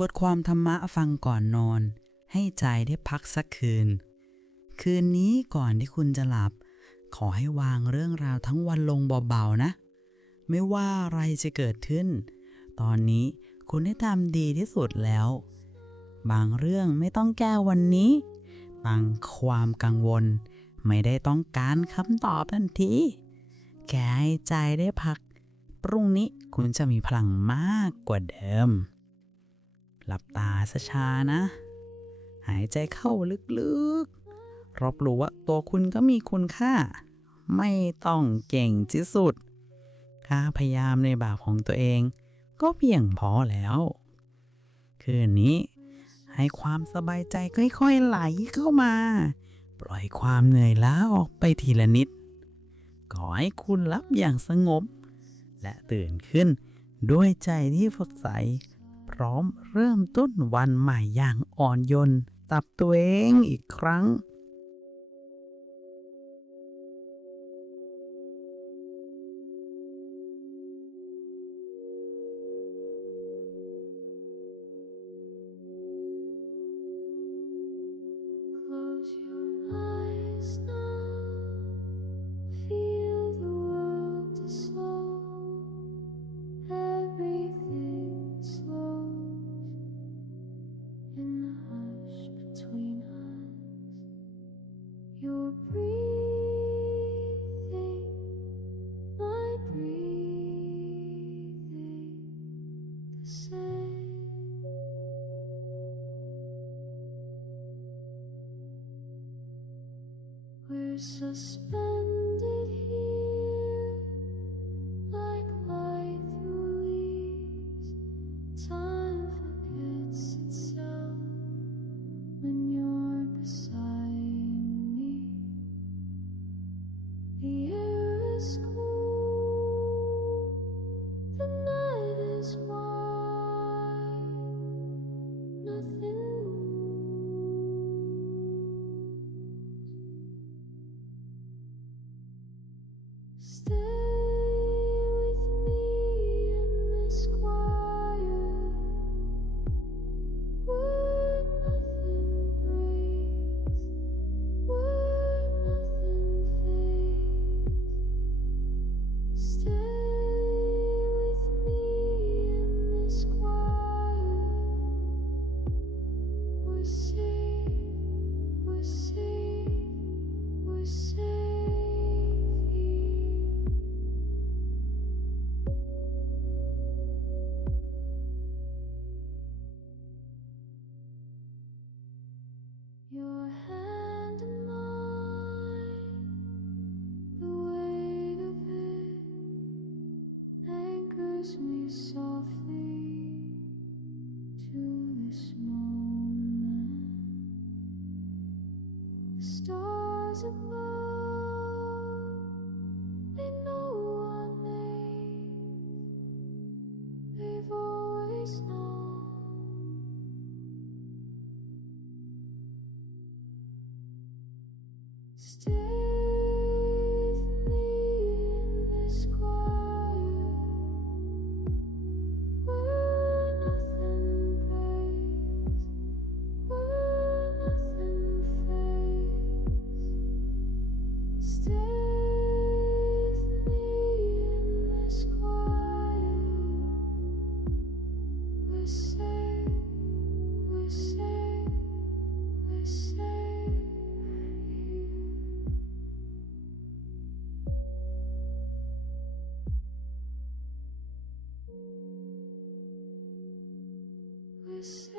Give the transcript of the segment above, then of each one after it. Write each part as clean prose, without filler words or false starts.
บทความธรรมะฟังก่อนนอนให้ใจได้พักสักคืนนี้ก่อนที่คุณจะหลับขอให้วางเรื่องราวทั้งวันลงเบาๆนะไม่ว่าอะไรจะเกิดขึ้นตอนนี้คุณได้ทำดีที่สุดแล้วบางเรื่องไม่ต้องแก้วันนี้บางความกังวลไม่ได้ต้องการคำตอบทันทีแค่ให้ใจได้พักพรุ่งนี้คุณจะมีพลังมากกว่าเดิมหลับตาช้าๆนะหายใจเข้าลึกๆรับรู้ว่าตัวคุณก็มีคุณค่าไม่ต้องเก่งที่สุดค่าพยายามในแบบของตัวเองก็เพียงพอแล้วคืนนี้ให้ความสบายใจค่อยๆไหลเข้ามาปล่อยความเหนื่อยล้าออกไปทีละนิดขอให้คุณหลับอย่างสงบและตื่นขึ้นด้วยใจที่สดใสพร้อมเริ่มต้นวันใหม่อย่างอ่อนโยนกับตัวเองอีกครั้งClose your eyes now. Feel the world dissolve. Everything slows in the hush between us. You're breathing, my breathing, the same. We're suspended here, like light through leaves. Time forgets itself when you're beside me. The air is cool, the night is wide, nothing Stay with me in this quiet where nothing breaks, where nothing fades. Stay with me in this quiet. We're safe, we're safe, we're safe here. Your hand in mine, the weight of it anchors me softly to this moment. The stars above, they know our names, they've always known. Stay with me in this quiet where nothing breaks, where nothing fades. Stay with me in this quiet. We're safe, we're safe, we're safe here. We're safe.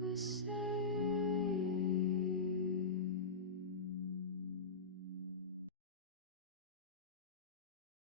We're safe.